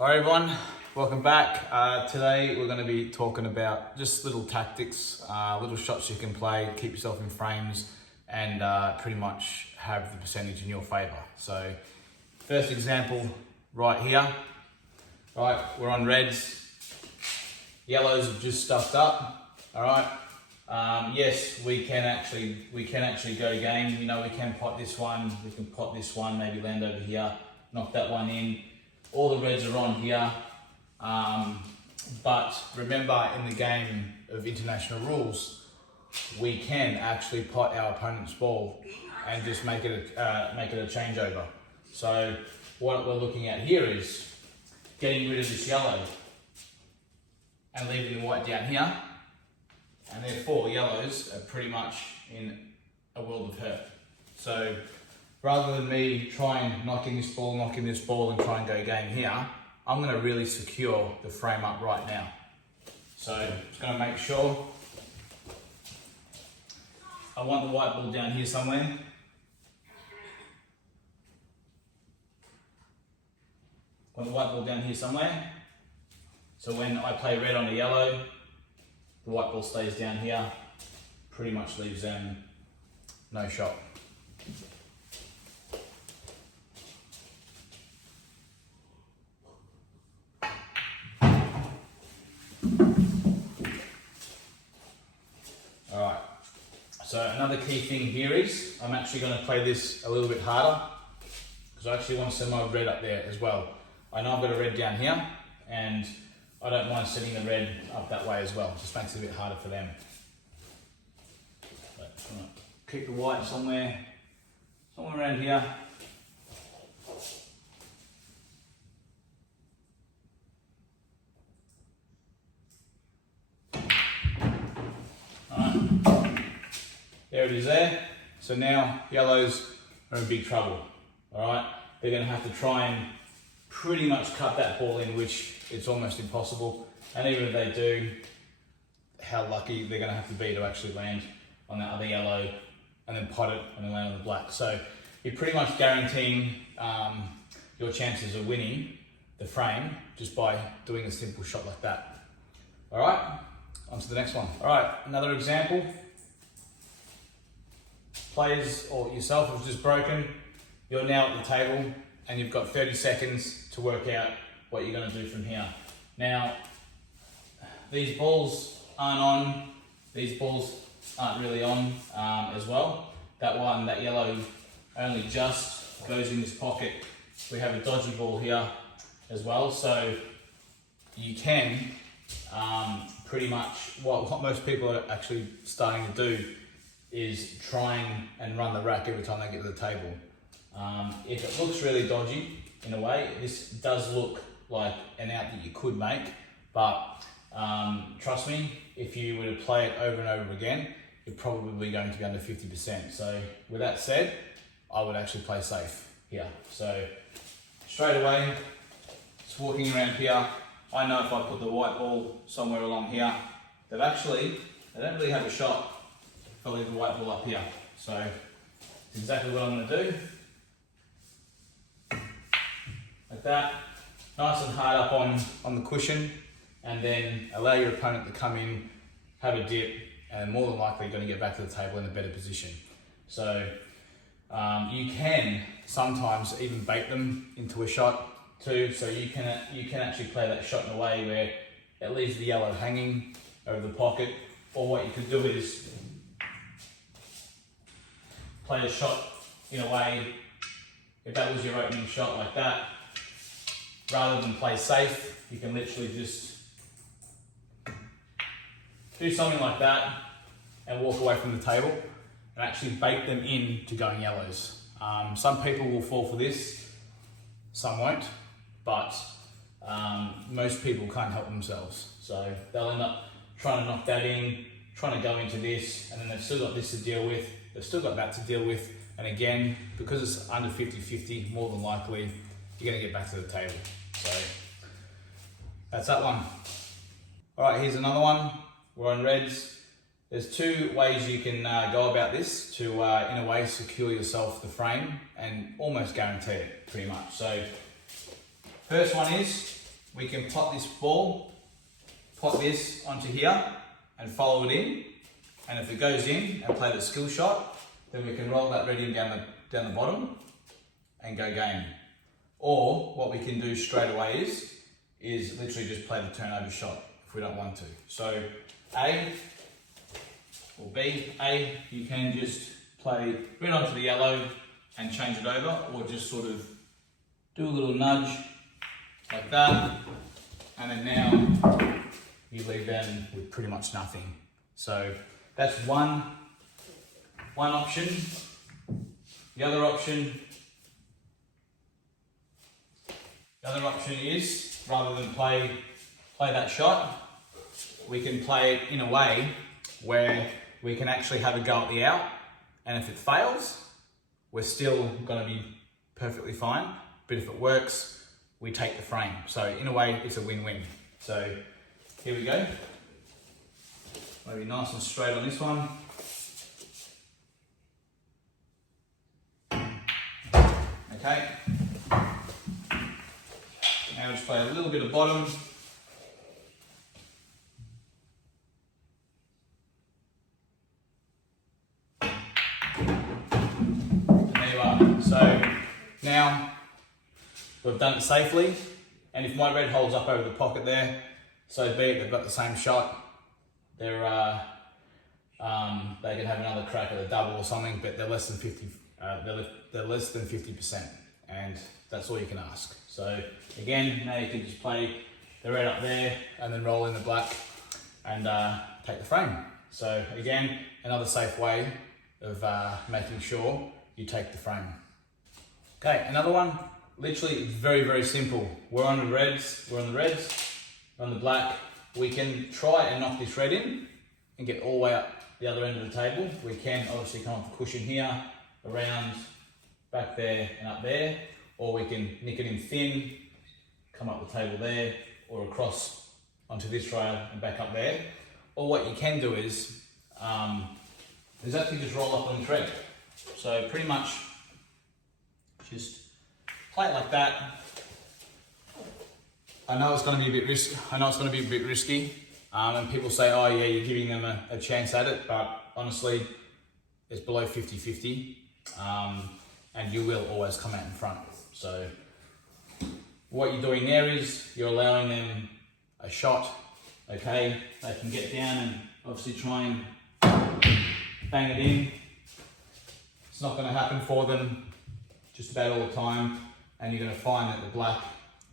Alright everyone, welcome back. Today we're going to be talking about just little tactics, little shots you can play, keep yourself in frames and pretty much have the percentage in your favour. So first example right here, right, we're on reds, yellows have just stuffed up, alright. Yes, we can actually go game, you know, we can pot this one, we can pot this one, maybe land over here, knock that one in. All the reds are on here, but remember in the game of international rules, we can actually pot our opponent's ball and just make it a changeover. So what we're looking at here is getting rid of this yellow and leaving the white down here, and therefore yellows are pretty much in a world of hurt. So rather than me trying knocking this ball and try and go game here, I'm going to really secure the frame up right now. So just going to make sure I want the white ball down here somewhere. Want the white ball down here somewhere. So when I play red on the yellow, the white ball stays down here, pretty much leaves them no shot. Alright, so another key thing here is I'm actually going to play this a little bit harder because I actually want to send my red up there as well. I know I've got a red down here and I don't mind setting the red up that way as well. It just makes it a bit harder for them. But I'm going to keep the white somewhere around here. There it is there. So now yellows are in big trouble. Alright, they're going to have to try and pretty much cut that ball in, which it's almost impossible. And even if they do, how lucky they're going to have to be to actually land on that other yellow and then pot it and then land on the black. So you're pretty much guaranteeing your chances of winning the frame just by doing a simple shot like that. Alright, on to the next one. Alright, another example. Players or yourself have just broken, you're now at the table and you've got 30 seconds to work out what you're going to do from here. Now, these balls aren't on, these balls aren't really on as well. That one, that yellow, only just goes in this pocket. We have a dodgy ball here as well, so you can pretty much, what most people are actually starting to do is trying and run the rack every time they get to the table. If it looks really dodgy, in a way, this does look like an out that you could make, but trust me, if you were to play it over and over again, you're probably going to be under 50%. So with that said, I would actually play safe here. So straight away, just walking around here, I know if I put the white ball somewhere along here, that actually, they don't really have a shot. I'll leave the white ball up here. So that's exactly what I'm going to do. Like that. Nice and hard up on the cushion, and then allow your opponent to come in, have a dip, and more than likely going to get back to the table in a better position. So you can sometimes even bait them into a shot too. So you can actually play that shot in a way where it leaves the yellow hanging over the pocket, or what you could do is play a shot in a way, if that was your opening shot like that, rather than play safe, you can literally just do something like that and walk away from the table and actually bait them into going yellows. Some people will fall for this, some won't, but most people can't help themselves. So they'll end up trying to knock that in, trying to go into this, and then they've still got this to deal with. They've still got that to deal with, and again, because it's under 50-50, more than likely, you're going to get back to the table. So that's that one. All right, here's another one. We're on reds. There's two ways you can go about this to, in a way, secure yourself the frame and almost guarantee it, pretty much. So first one is we can pop this ball, pop this onto here and follow it in. And if it goes in and play the skill shot, then we can roll that red in down the bottom and go game. Or what we can do straight away is literally just play the turnover shot if we don't want to. So A or B, A, you can just play red onto the yellow and change it over, or just sort of do a little nudge like that, and then now you leave them with pretty much nothing. So that's one option. The other option is, rather than play that shot, we can play it in a way where we can actually have a go at the out, and if it fails, we're still going to be perfectly fine. But if it works, we take the frame. So in a way, it's a win-win. So here we go. Maybe nice and straight on this one. Okay. Now just play a little bit of bottom. And there you are. So now we've done it safely. And if my red holds up over the pocket there, so be it, they've got the same shot. They can have another crack at a double or something, but they're less than 50. They're less than 50%, and that's all you can ask. So again, now you can just play the red up there and then roll in the black and take the frame. So again, another safe way of making sure you take the frame. Okay, another one. Literally, it's very, very simple. We're on the reds. We're on the black. We can try and knock this red in and get all the way up the other end of the table. We can obviously come off the cushion here, around, back there and up there, or we can nick it in thin, come up the table there, or across onto this rail and back up there. Or what you can do is actually just roll up on the thread. So pretty much just play it like that. I know it's going to be a bit risky. And people say, oh yeah, you're giving them a chance at it, but honestly, it's below 50-50, and you will always come out in front. So what you're doing there is you're allowing them a shot, okay? They can get down and obviously try and bang it in. It's not going to happen for them just about all the time, and you're going to find that the black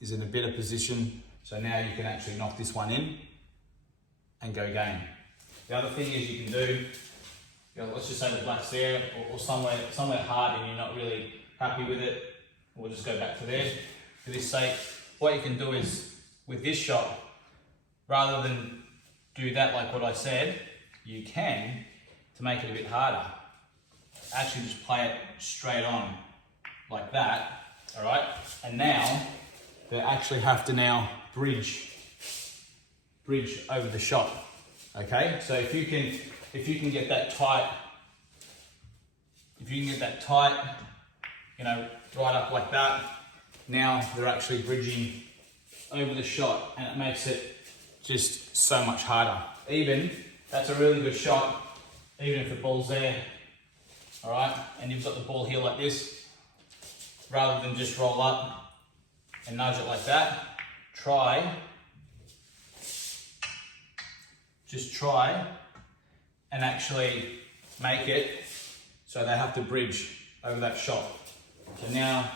is in a better position. So now you can actually knock this one in and go game. The other thing is you can do, let's just say the black's there or somewhere hard and you're not really happy with it. We'll just go back to there. For this sake, what you can do is with this shot, rather than do that like what I said, you can, to make it a bit harder, actually just play it straight on like that, all right? And now they actually have to now bridge over the shot, okay? So if you can get that tight, right up like that, now they're actually bridging over the shot, and it makes it just so much harder. Even, that's a really good shot, even if the ball's there, all right? And you've got the ball here like this, rather than just roll up and nudge it like that, just try and actually make it so they have to bridge over that shot. So now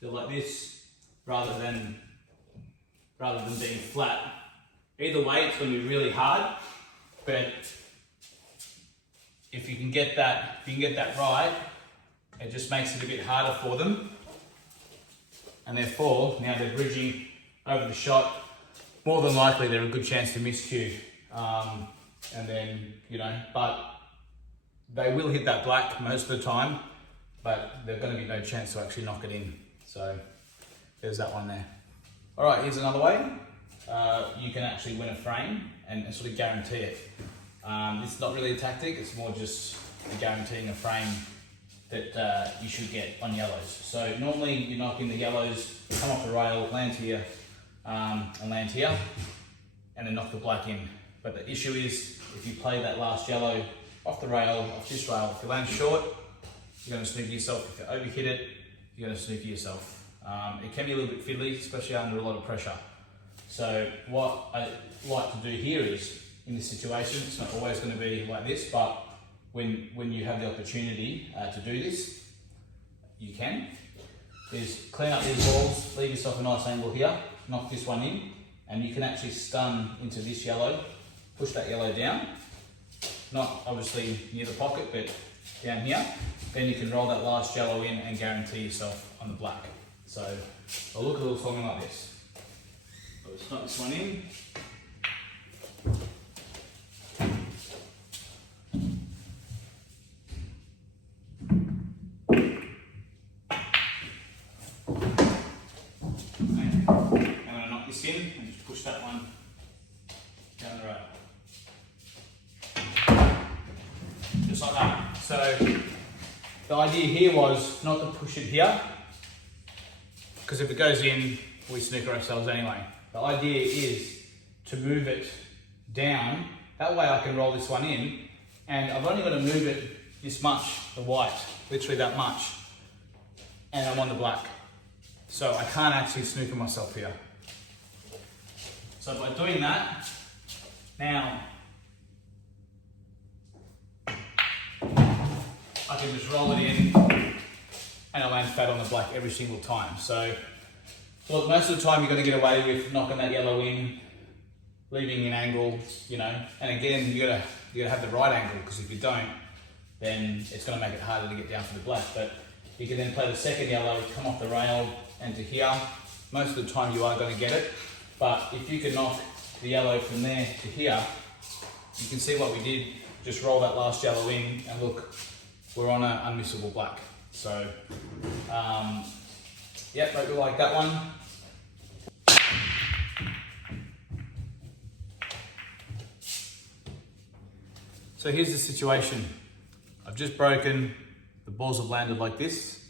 they're like this, rather than being flat. Either way, it's going to be really hard, but if you can get that right, it just makes it a bit harder for them. And therefore, now they're bridging over the shot. More than likely, they're a good chance to miscue. And then, but they will hit that black most of the time, but there's going to be no chance to actually knock it in. So there's that one there. All right, here's another way. You can actually win a frame and sort of guarantee it. This is not really a tactic, it's more just guaranteeing a frame that you should get on yellows. So normally you knock in the yellows, come off the rail, land here, and land here, and then knock the black in. But the issue is, if you play that last yellow off the rail, off this rail, if you land short, you're going to snooker yourself. If you overhit it, you're going to snooker yourself. It can be a little bit fiddly, especially under a lot of pressure. So what I like to do here is, in this situation, it's not always going to be like this, but when you have the opportunity to do this, you can, is clean up these balls, leave yourself a nice angle here, knock this one in, and you can actually stun into this yellow, push that yellow down, not obviously near the pocket, but down here. Then you can roll that last yellow in and guarantee yourself on the black. So I'll look a little something like this. I'll just knock this one in. In and just push that one down the rail. Just like that. So the idea here was not to push it here, because if it goes in, we snooker ourselves anyway. The idea is to move it down. That way I can roll this one in, and I've only got to move it this much, the white, literally that much, and I'm on the black. So I can't actually snooker myself here. So by doing that, now I can just roll it in and I land fat on the black every single time. So look, most of the time you're going to get away with knocking that yellow in, leaving an angle, you know, and again you gotta have the right angle, because if you don't, then it's going to make it harder to get down for the black. But you can then play the second yellow, come off the rail and to here. Most of the time you are going to get it. But if you can knock the yellow from there to here, you can see what we did. Just roll that last yellow in, and look, we're on an unmissable black. So, yep, hope you like that one. So here's the situation. I've just broken, the balls have landed like this.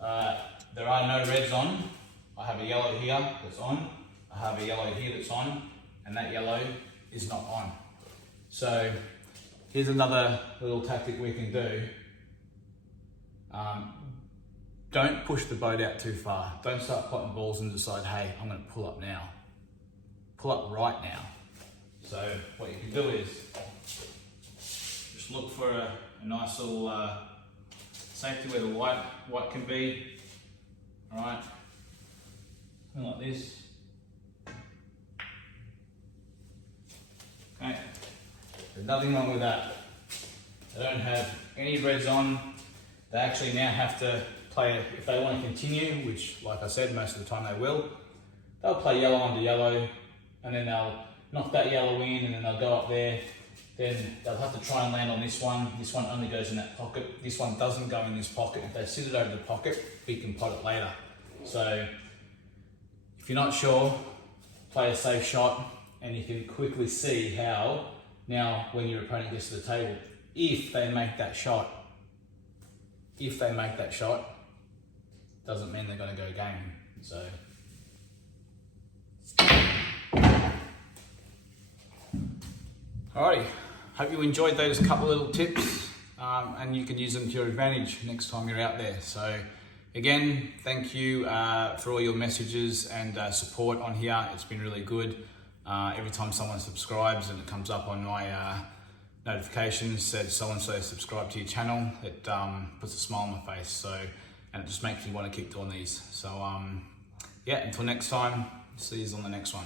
There are no reds on. I have a yellow here that's on, I have a yellow here that's on, and that yellow is not on. So here's another little tactic we can do. Don't push the boat out too far. Don't start potting balls and decide, hey, I'm going to pull up now. Pull up right now. So what you can do is just look for a nice little safety where the white can be. All right. Like this. Okay, there's nothing wrong with that. They don't have any reds on. They actually now have to play, if they want to continue, which like I said, most of the time they will, they'll play yellow onto yellow, and then they'll knock that yellow in, and then they'll go up there. Then they'll have to try and land on this one. This one only goes in that pocket. This one doesn't go in this pocket. If they sit it over the pocket, we can pot it later. So if you're not sure, play a safe shot, and you can quickly see how now when your opponent gets to the table, if they make that shot, doesn't mean they're going to go game. So alrighty, hope you enjoyed those couple little tips, and you can use them to your advantage next time you're out there. So again, thank you for all your messages and support on here. It's been really good. Every time someone subscribes and it comes up on my notifications, said so-and-so subscribe to your channel, it puts a smile on my face. So, and it just makes me want to keep doing these. So yeah, until next time, see you on the next one.